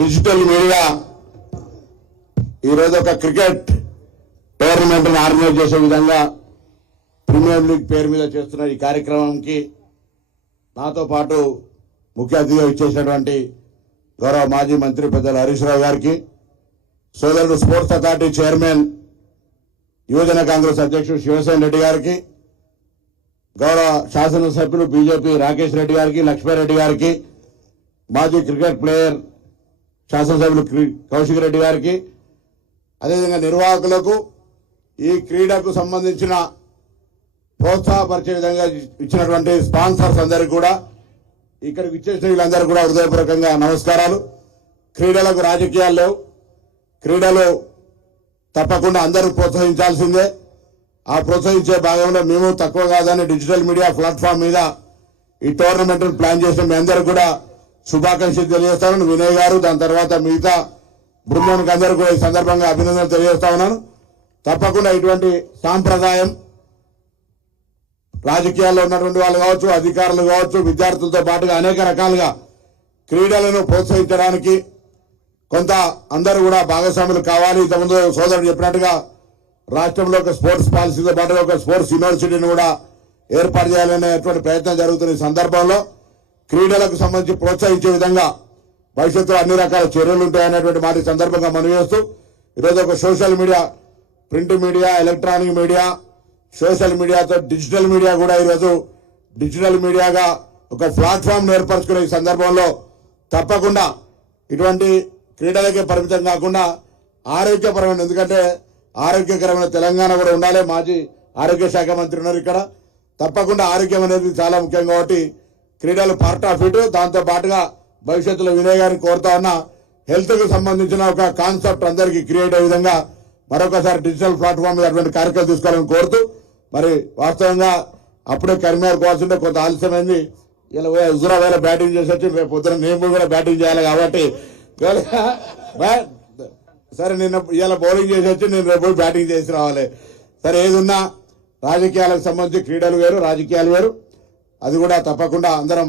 Digital media ఈరోజు ఒక cricket tournament organise చేసే విధంగా ప్రీమియర్ లీగ్ పేరు మీద చేస్తున్న ఈ కార్యక్రమానికి నాతో పాటు ముఖ్య అతిథిగా ఇచ్చేసినటువంటి గౌరవ మాజీ మంత్రి పెద్దలు హరీష్ రావు గారికి, సోదరుడు స్పోర్ట్స్ అథారిటీ చైర్మన్ యువజన కాంగ్రెస్ అధ్యక్షుడు శివసేన రెడ్డి గారికి, గౌరవ శాసనసభ్యులు బీజేపీ రాకేష్ రెడ్డి గారికి, లక్ష్మారెడ్డి గారికి, మాజీ క్రికెట్ ప్లేయర్ శాసనసభ్యులు కౌశిక్ రెడ్డి గారికి, అదేవిధంగా నిర్వాహకులకు, ఈ క్రీడకు సంబంధించిన ప్రోత్సాహపరిచే విధంగా ఇచ్చినటువంటి స్పాన్సర్స్ అందరికీ కూడా, ఇక్కడికి ఇచ్చేసిన వీళ్ళందరూ కూడా హృదయపూర్వకంగా నమస్కారాలు. క్రీడలకు రాజకీయాలు లేవు, క్రీడలు తప్పకుండా అందరూ ప్రోత్సహించాల్సిందే. ఆ ప్రోత్సహించే భాగంలో మేము తక్కువ కాదని డిజిటల్ మీడియా ప్లాట్ఫామ్ మీద ఈ టోర్నమెంట్ ప్లాన్ చేసిన మీ అందరూ కూడా శుభాకాంక్షలు తెలియజేస్తాను. వినయ్ గారు, దాని తర్వాత మిగతా బృందానికి అందరూ కూడా ఈ సందర్భంగా అభినందనలు తెలియజేస్తా ఉన్నాను. తప్పకుండా ఇటువంటి సాంప్రదాయం రాజకీయాల్లో ఉన్నటువంటి వాళ్ళు కావచ్చు, అధికారులు కావచ్చు, విద్యార్థులతో పాటుగా అనేక రకాలుగా క్రీడలను ప్రోత్సహించడానికి కొంత అందరూ కూడా భాగస్వాములు కావాలి. ఇంతకుముందు సోదరుడు చెప్పినట్టుగా రాష్ట్రంలో ఒక స్పోర్ట్స్ పాలసీతో పాటుగా ఒక స్పోర్ట్స్ యూనివర్సిటీని కూడా ఏర్పాటు చేయాలనేటువంటి ప్రయత్నం జరుగుతున్న ఈ సందర్భంలో క్రీడలకు సంబంధించి ప్రోత్సహించే విధంగా భవిష్యత్తులో అన్ని రకాల చర్యలు ఉంటాయనేటువంటి మాట సందర్భంగా మనవి చేస్తూ, ఈరోజు ఒక social media, print media, electronic media, social మీడియాతో డిజిటల్ మీడియా కూడా ఈరోజు డిజిటల్ మీడియాగా ఒక ప్లాట్ఫామ్ ఏర్పరచుకునే ఈ సందర్భంలో తప్పకుండా ఇటువంటి క్రీడలకే పరిమితం కాకుండా ఆరోగ్యపరమైన, ఎందుకంటే ఆరోగ్యకరమైన తెలంగాణ కూడా ఉండాలి. మాజీ ఆరోగ్య శాఖ మంత్రి ఉన్నారు ఇక్కడ. తప్పకుండా ఆరోగ్యం అనేది చాలా ముఖ్యం కాబట్టి క్రీడలు పార్ట్ ఆఫ్ ఇట్. దాంతో పాటుగా భవిష్యత్తులో వినయ్ గారిని కోరుతా ఉన్న హెల్త్ కు సంబంధించిన ఒక కాన్సెప్ట్ అందరికీ క్రియేట్ అయ్యే విధంగా మరొకసారి డిజిటల్ ప్లాట్ఫామ్ మీద అటువంటి కార్యక్రమాలు తీసుకోవాలని కోరుతూ, మరి వాస్తవంగా అప్పుడే కరీంనగర్ కోవాల్సింటే కొంత ఆలస్యమైంది. ఇలా హుజురాబాద్ బ్యాటింగ్ చేసి వచ్చి రేపు పొద్దున నేను కూడా బ్యాటింగ్ చేయాలి కాబట్టి సరే నిన్న ఇలా బౌలింగ్ చేసి వచ్చి నేను రేపు బ్యాటింగ్ చేసి రావాలి. సరే ఏదున్నా రాజకీయాలకు సంబంధించి క్రీడలు వేరు, రాజకీయాలు వేరు. అది కూడా తప్పకుండా అందరం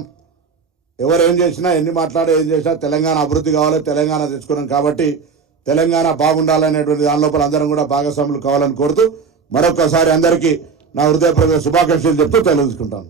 ఎవరు ఏం చేసినా, ఎన్ని మాట్లాడే ఏం చేసినా తెలంగాణ అభివృద్ధి కావాలి, తెలంగాణ తెచ్చుకున్నాం కాబట్టి తెలంగాణ బాగుండాలనేటువంటి దాని లోపల అందరం కూడా భాగస్వాములు కావాలని కోరుతూ మరొకసారి అందరికీ నా హృదయపూర్వక శుభాకాంక్షలు చెప్తూ తెలుసుకుంటాను.